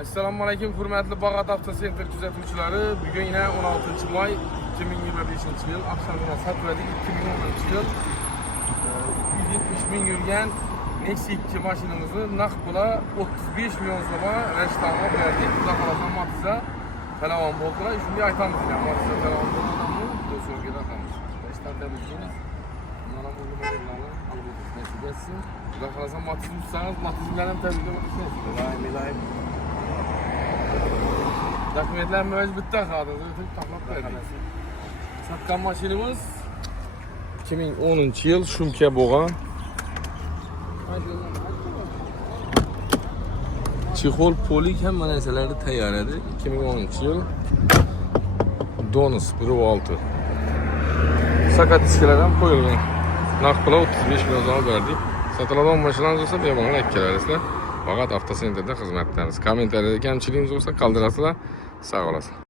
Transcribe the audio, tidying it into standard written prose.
Assalomu alaykum, hurmatli Bag'at avtosentr kuzatuvchilari. Bugun yine 16 may 2025-yil oqshomida sotuvdik. 2010-yil 170 ming yurgan Nexia 2 mashinamizni naqd pula 35 million so'mga reklama berdik. Xudo xolasa Matizda telefon bo'ldilar. Shunday aytamiz ya, Matizda telefon bo'lganmi? Do'stlarga raqamiz. Ishtartamiz. Mana bu modellarni olib o'tishni Xudo xolasa Matizda tutsangiz, Matiz bilan ham tabriklar o'tishni. Dokumentlar mevcut bitti kadar. Taklap verdik. Satkan maşinimiz 2010 yıl Şumke Boğa. Çiğol polik hem meselelerde tayar edi. 2010 yıl Donus 1.6. Sakat diskilerden koyulgan. Nakpula 35 milyon zaman verdik. Satılan maşinanız olsa bir bana eklersizler. Bag'at avtosentrda xizmatdamiz. Kommentariyada kamchiligimiz bo'lsa qoldirasizlar. Sog' olasizlar.